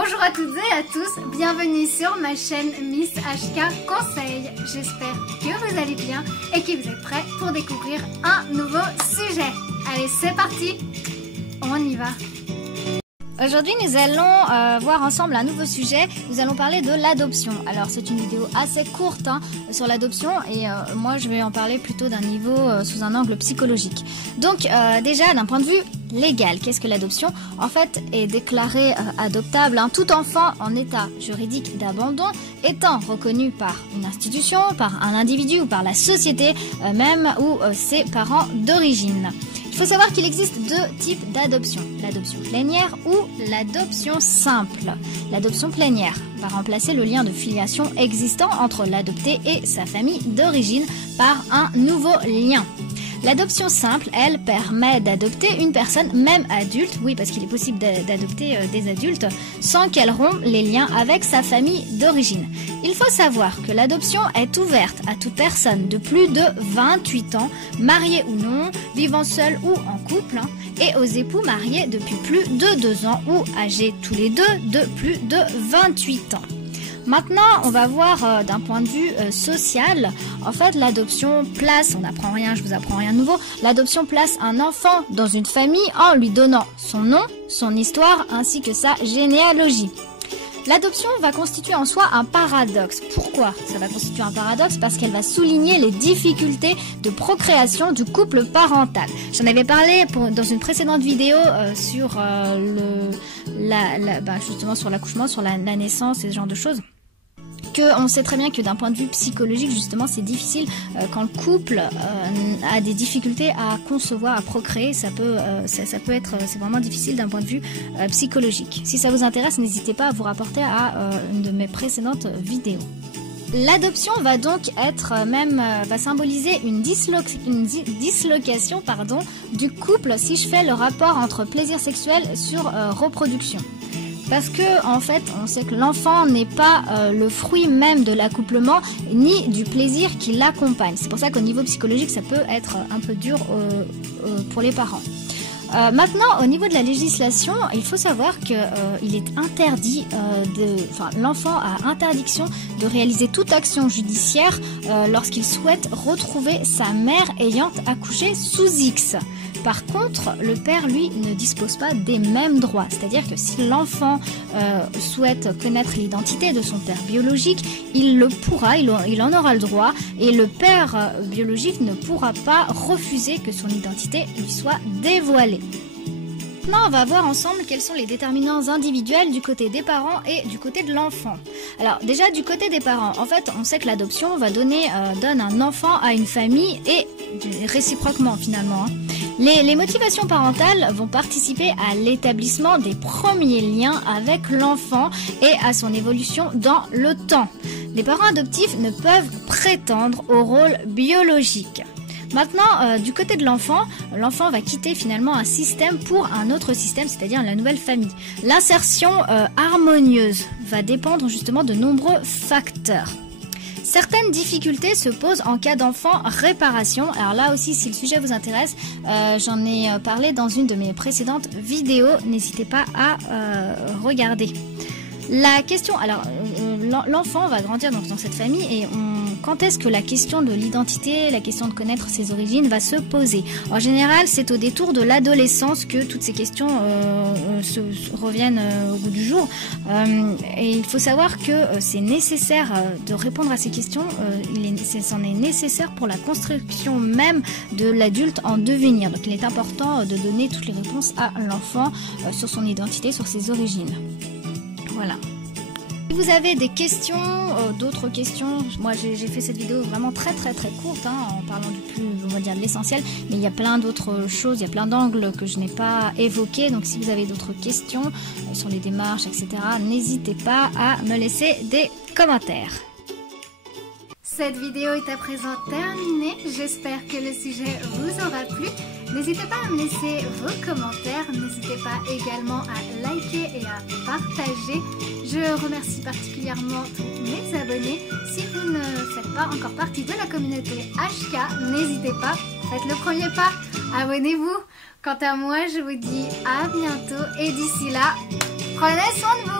Bonjour à toutes et à tous, bienvenue sur ma chaîne Miss HK Conseil. J'espère que vous allez bien et que vous êtes prêts pour découvrir un nouveau sujet. Allez, c'est parti, on y va. Aujourd'hui, nous allons voir ensemble un nouveau sujet. Nous allons parler de l'adoption. Alors, c'est une vidéo assez courte sur l'adoption et moi, je vais en parler plutôt d'un niveau sous un angle psychologique. Donc, déjà, d'un point de vue légal, qu'est-ce que l'adoption? En fait, est déclaré adoptable tout enfant en état juridique d'abandon étant reconnu par une institution, par un individu ou par la société même ou ses parents d'origine. Il faut savoir qu'il existe deux types d'adoption, l'adoption plénière ou l'adoption simple. L'adoption plénière va remplacer le lien de filiation existant entre l'adopté et sa famille d'origine par un nouveau lien. L'adoption simple, elle, permet d'adopter une personne, même adulte, oui parce qu'il est possible d'adopter des adultes, sans qu'elle rompe les liens avec sa famille d'origine. Il faut savoir que l'adoption est ouverte à toute personne de plus de 28 ans, mariée ou non, vivant seule ou en couple, et aux époux mariés depuis plus de 2 ans ou âgés tous les deux de plus de 28 ans. Maintenant, on va voir d'un point de vue social. En fait, l'adoption place, on n'apprend rien, je vous apprends rien de nouveau, l'adoption place un enfant dans une famille en lui donnant son nom, son histoire ainsi que sa généalogie. L'adoption va constituer en soi un paradoxe. Pourquoi ça va constituer un paradoxe? Parce qu'elle va souligner les difficultés de procréation du couple parental. J'en avais parlé dans une précédente vidéo sur justement sur l'accouchement, sur la naissance et ce genre de choses. On sait très bien que d'un point de vue psychologique, justement, c'est difficile quand le couple a des difficultés à concevoir, à procréer. Ça peut être, c'est vraiment difficile d'un point de vue psychologique. Si ça vous intéresse, n'hésitez pas à vous rapporter à une de mes précédentes vidéos. L'adoption va donc être va symboliser une dislocation du couple si je fais le rapport entre plaisir sexuel sur reproduction. Parce que, en fait, on sait que l'enfant n'est pas le fruit même de l'accouplement, ni du plaisir qui l'accompagne. C'est pour ça qu'au niveau psychologique, ça peut être un peu dur pour les parents. Maintenant, au niveau de la législation, il faut savoir qu'il est interdit l'enfant a interdiction de réaliser toute action judiciaire lorsqu'il souhaite retrouver sa mère ayant accouché sous X. Par contre, le père, lui, ne dispose pas des mêmes droits. C'est-à-dire que si l'enfant souhaite connaître l'identité de son père biologique, il le pourra, il en aura le droit, et le père biologique ne pourra pas refuser que son identité lui soit dévoilée. Maintenant, on va voir ensemble quels sont les déterminants individuels du côté des parents et du côté de l'enfant. Alors déjà du côté des parents, en fait on sait que l'adoption va donne un enfant à une famille et réciproquement finalement. Les motivations parentales vont participer à l'établissement des premiers liens avec l'enfant et à son évolution dans le temps. Les parents adoptifs ne peuvent prétendre au rôle biologique. Maintenant, du côté de l'enfant va quitter finalement un système pour un autre système, c'est-à-dire la nouvelle famille. L'insertion harmonieuse va dépendre justement de nombreux facteurs. Certaines difficultés se posent en cas d'enfant réparation. Alors là aussi, si le sujet vous intéresse, j'en ai parlé dans une de mes précédentes vidéos. N'hésitez pas à regarder. La question, alors l'enfant va grandir dans cette famille et quand est-ce que la question de l'identité, la question de connaître ses origines va se poser? En général, c'est au détour de l'adolescence que toutes ces questions reviennent au goût du jour. Et il faut savoir que c'est nécessaire de répondre à ces questions. C'en est nécessaire pour la construction même de l'adulte en devenir. Donc il est important de donner toutes les réponses à l'enfant sur son identité, sur ses origines. Voilà. Si vous avez des questions, d'autres questions, moi j'ai fait cette vidéo vraiment très courte en parlant on va dire de l'essentiel, mais il y a plein d'autres choses, il y a plein d'angles que je n'ai pas évoqués, donc si vous avez d'autres questions sur les démarches, etc., n'hésitez pas à me laisser des commentaires. Cette vidéo est à présent terminée, j'espère que le sujet vous aura plu. N'hésitez pas à me laisser vos commentaires, n'hésitez pas également à liker et à partager. Je remercie particulièrement tous mes abonnés. Si vous ne faites pas encore partie de la communauté HK, n'hésitez pas, faites le premier pas, abonnez-vous. Quant à moi, je vous dis à bientôt et d'ici là, prenez soin de vous.